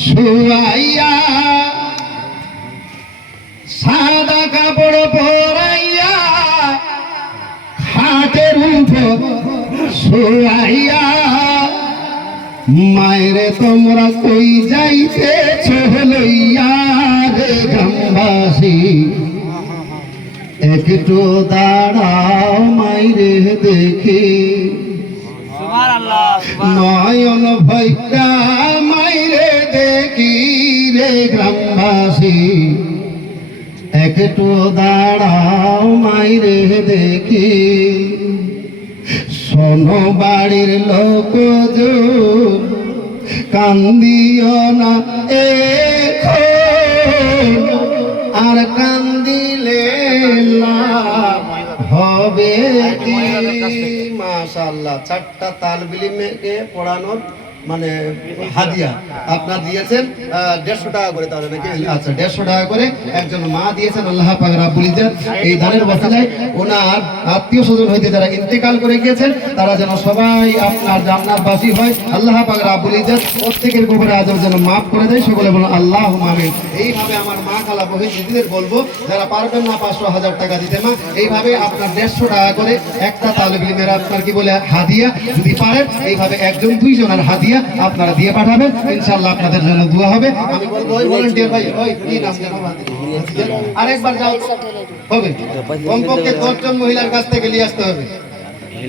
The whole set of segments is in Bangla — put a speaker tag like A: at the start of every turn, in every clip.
A: শুয়াইয়া সাদা কাপড় পরাইয়া খাটের উপর শুয়াইয়া মায়েরে তোমরা কই যাইতেছ লইয়া রে গ্রামবাসী? একটু দাঁড়াও মাইরে দেখি। নয়ন ভৈকা মাইরে দেখি রে গ্রামবাসী। একটু দাঁড়াও মাইরে দেখি। শোনো বাড়ির লোক কান্দিও না এখন আর কান্দিলে হবে কি? মাশাআল্লাহ চারটা তালবিলি মেয়েকে পড়ানোর মানে হাদিয়া। আপনার দিয়েছেন দেড়শো টাকা করে তাহলে নাকি? আচ্ছা দেড়শো টাকা করে একজন মা দিয়েছেন, আল্লাহ পাক ইজ্জত। এই দানের বসালে ওনার আত্মীয় স্বজন হইতে যারা ইন্তেকাল করে গিয়েছেন, তারা যেন সবাই আপনার জান্নাতবাসী হয়। আল্লাহ পাক ইজ্জত প্রত্যেকের গোপরে আজব যেন মাফ করে দেয়। সকলে বলুন আল্লাহ আমিন। এইভাবে আমার মা খালা বহিন দিদিদের বলব, যারা পারবেন না পাঁচশো হাজার টাকা দিতে মা, এইভাবে আপনার দেড়শো টাকা করে একটা তালেব ইলমের আপনার কি বলে, হাদিয়া যদি পারেন, এইভাবে একজন দুইজনের হাদিয়া আপনারা দিয়ে পাঠাবেন ইনশাল্লাহ আপনাদের জন্য দোয়া হবে। আমি বলব, ওই ভলেন্টিয়ার ভাই, ওই, কি নাম জানো আরেকবার যাও। হবে। কমপক্ষে দশজন মহিলার কাছ থেকে নিয়ে আসতে হবে।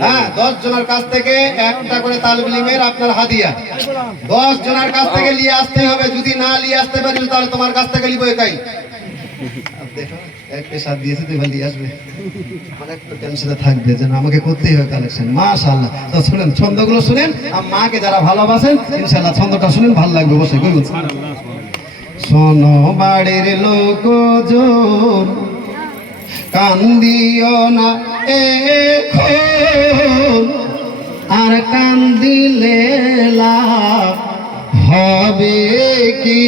A: হ্যাঁ দশ জনের কাছ থেকে একটা করে তালবিলিমের আপনার হাদিয়া দশ জনের কাছ থেকে নিয়ে আসতে হবে, যদি না নিয়ে আসতে পারি, তাহলে তোমার কাছ থেকে নিবো একাই। দেখো একটা সাথ দিয়েছে তুই ভালো আসবে মানে একটু টেনশনে থাকবে যেন আমাকে করতেই হবে কালেকশন মাশাআল্লাহ তো শুনেন ছন্দগুলো শুনেন আর মাকে যারা ভালোবাসেন, ইনশাআল্লাহ ছন্দটা শুনেন, ভালো লাগবে অবশ্যই, কই বলছি শোনো বাড়ির লোক কান্দিও না এখন, আর কান্দিলে হবে কি?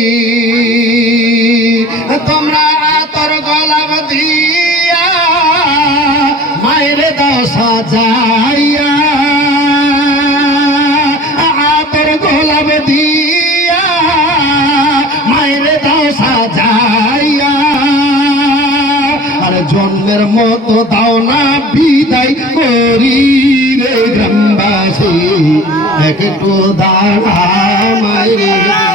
A: তোর গলাব দিয়া মায়ের দশা যাইয়া আতর গোলাপ দিয়া মায়ের দশা যাইয়া। আর জন্মের মতো দাও না বিদায় করি রে গ্রামবাসী। একটু দাঁড়া মায়ের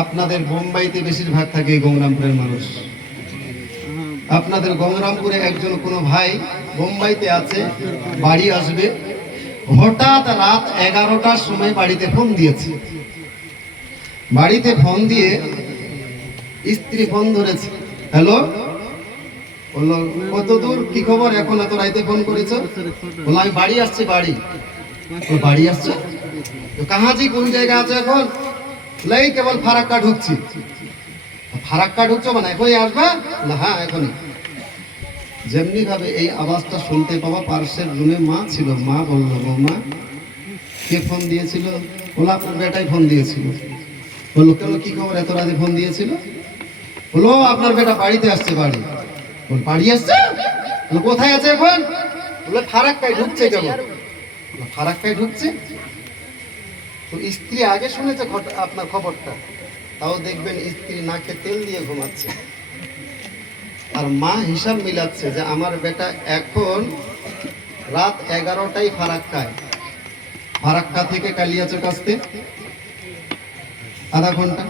A: আপনাদের বোম্বাইতে বেশিরভাগ থাকে গঙ্গারামপুরের মানুষ। আপনাদের গঙ্গারামপুরে একজন কোনো ভাই বোম্বাইতে আছে, বাড়ি আসবে। হঠাৎ রাত এগারোটার সময় বাড়িতে ফোন দিয়েছে। বাড়িতে ফোন দিয়ে স্ত্রী ফোন ধরেছে। হ্যালো? বলল কত দূর কি খবর? এখন এত রাইতে ফোন করেছ? বলল, আমি বাড়ি আসছি, বাড়ি। বাড়ি আসছো? তো কাহাজি কোন জায়গা আছে এখন? লাই কেবল ফারাক্কা ঢুকছি। ফারাক্কা ঢুকছো মানে এখনই আসবা? না হ্যাঁ এখনই। যেমনি ভাবে এই আওয়াজটা শুনতে পাওয়া পার্শ্বের রুমে মা ছিল। মা বলল, বৌমা, কে ফোন দিয়েছিল? ওলা আপনার বেটাই ফোন দিয়েছিল। বলল, কেন? কি খবর? এত রাতে ফোন দিয়েছিল? বলল আপনার বেটা বাড়িতে আসছে, বাড়ি। বাড়ি আসছে? কোথায় আছে এখন? বলে ফারাক্কায় ঢুকছে কেমন ফারাক্কায় ঢুকছে? তো স্ত্রী আগে শুনেছে আপনার খবরটা। তাও দেখবেন স্ত্রী নাকে তেল দিয়ে ঘুমাচ্ছে। আর মা হিসাব মিলাচ্ছে যে আমার বেটা এখন রাত এগারোটায় ফারাক্কায়। ফারাক্কা থেকে কালিয়াচক আসতে। আধা ঘণ্টা।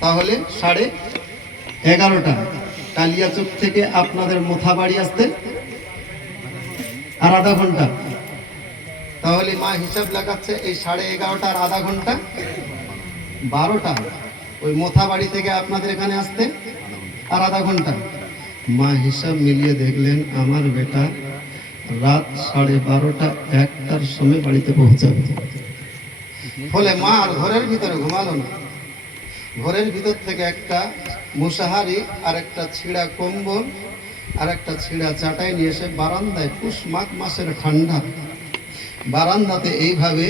A: তাহলে সাড়ে এগারোটা। কালিয়াচক থেকে আপনাদের মোথাবাড়ি আসতে আর আধা ঘণ্টা। তাহলে মা হিসাব লাগাচ্ছে এই সাড়ে এগারোটা আর আধা ঘণ্টা। বারোটা। ওই মোথাবাড়ি থেকে আপনাদের এখানে আসতে আর আধা ঘণ্টা। মা হিসাব মিলিয়ে দেখলেন আমার বেটা রাত সাড়ে বারোটা একটার সময় বাড়িতে পৌঁছাবে। ফলে মা আর ঘরের ভিতরে ঘুমালো না। ঘরের ভিতর থেকে একটা মুসাহারি আর একটা ছিঁড়া কম্বল আর একটা ছিঁড়া চাটাই নিয়ে এসে বারান্দায় পুষ মাঘ মাসের ঠান্ডা বারান্দাতে এইভাবে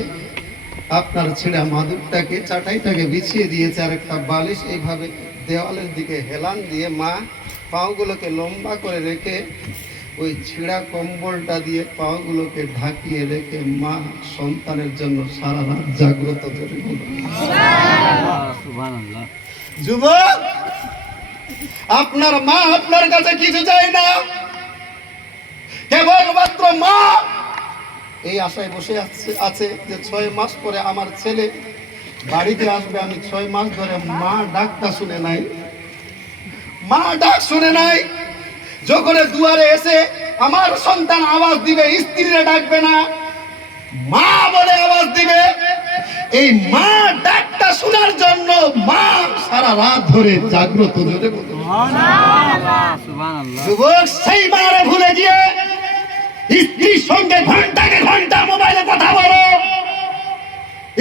A: আপনার ছিঁড়া মাদুরটাকে, চাটাইটাকে বিছিয়ে দিয়েছে আর একটা বালিশ। এইভাবে দেওয়ালের দিকে হেলান দিয়ে মা পাগুলোকে লম্বা করে রেখে ওই ছিঁড়া কম্বলটা দিয়ে পাগুলোকে ঢাকিয়ে রেখে মা সন্তানের জন্য সারা রাত জাগ্রত
B: সুবহানাল্লাহ।
A: যুবক, আপনার মা আপনার কাছে কিছু চাই না। কেবলমাত্র মা এই আশায় বসে আছে আছে যে ছয় মাস পরে আমার ছেলে বাড়িতে আসবে। আমি ছয় মাস ধরে মা ডাকটা শুনে নাই। মা ডাক শুনে নাই। যখন দুয়ারে এসে আমার সন্তান আওয়াজ দিবে, স্ত্রীরা ডাকবে না। মা বলে আওয়াজ দিবে। এই মা ডাকটা শোনার জন্য মা সারা রাত ধরে জাগ্রত ধরে যুবক সেই মারে ভুলে গিয়ে স্ত্রীর সঙ্গে ঘন্টাকে ঘণ্টা মোবাইলে কথা বলো।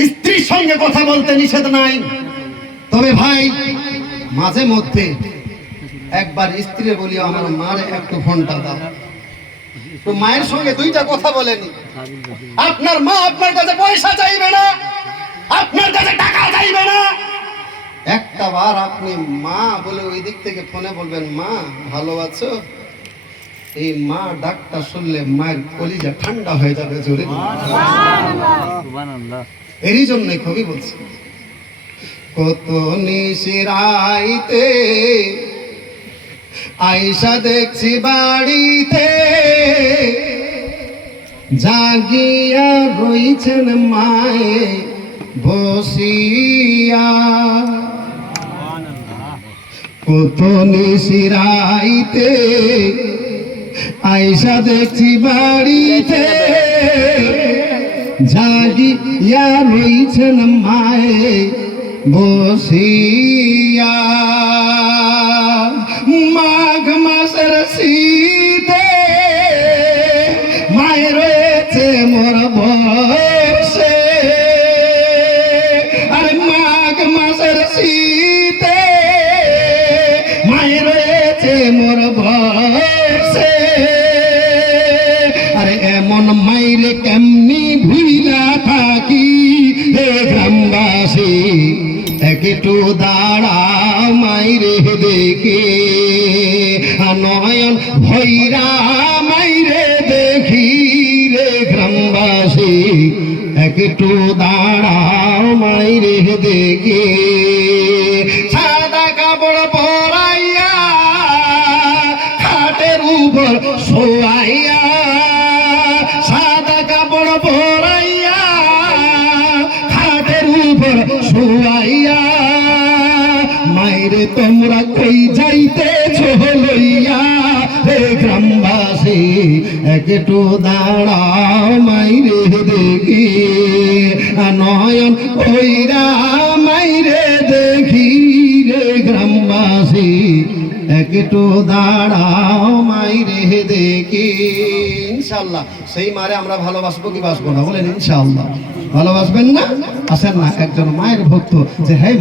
A: স্ত্রীর সঙ্গে কথা বলতে নিষেধ নাই। তবে ভাই মাঝে মধ্যে একবার স্ত্রী বলি আমার মারে একটু ঘণ্টা দাও। তো মায়ের সঙ্গে দুইটা কথা বলেনি। আপনার মা আপনার কাছে পয়সা চাইবে না আপনার কাছে টাকা চাইবে না। একটা বার আপনি মা বলে ওই দিক থেকে ফোনে বলবেন মা ভালো আছো? এই মা ডাকটা শুনলে মায়ের কলিজা ঠান্ডা হয়ে যাবে জোরে এরই জন্যই কবি বলছে কত নিশিরাইতে আইসা দেখছি বাড়িতে। জাগিয়া রইছেন মায়ে বসিয়া। কত নিশিরাইতে আইসা দেখছি বাড়িতে। জাগিয়া রইছেন মায়ে বসিয়া। একটু দাঁড়া, মাইরে দেখে। নয়ন ভৈরা, মাইরে দেখি রে গ্রামবাসী। একটু দাঁড়াও মাইরে দেখে। সাদা কাপড় পরাইয়া, খাটের উপর শোয়াইয়া। সাদা কাপড় পরাইয়া, খাটের উপর মাইরে তোমরা কই যাইতে লইয়া হে গ্রামবাসী, একটু দাঁড়াও মাইরে দেখি। নয়ন কইরা মাইরে দেখি রে গ্রামবাসী, একটু দাঁড়াও মাইরে দেখি। ইনশাল্লাহ, সেই মারে আমরা ভালোবাসবো কি বাসবো না? বলেন ইনশাল্লাহ। ভালোবাসবেন না? আসেন না, একজন মায়ের ভক্ত যে হ্যাঁ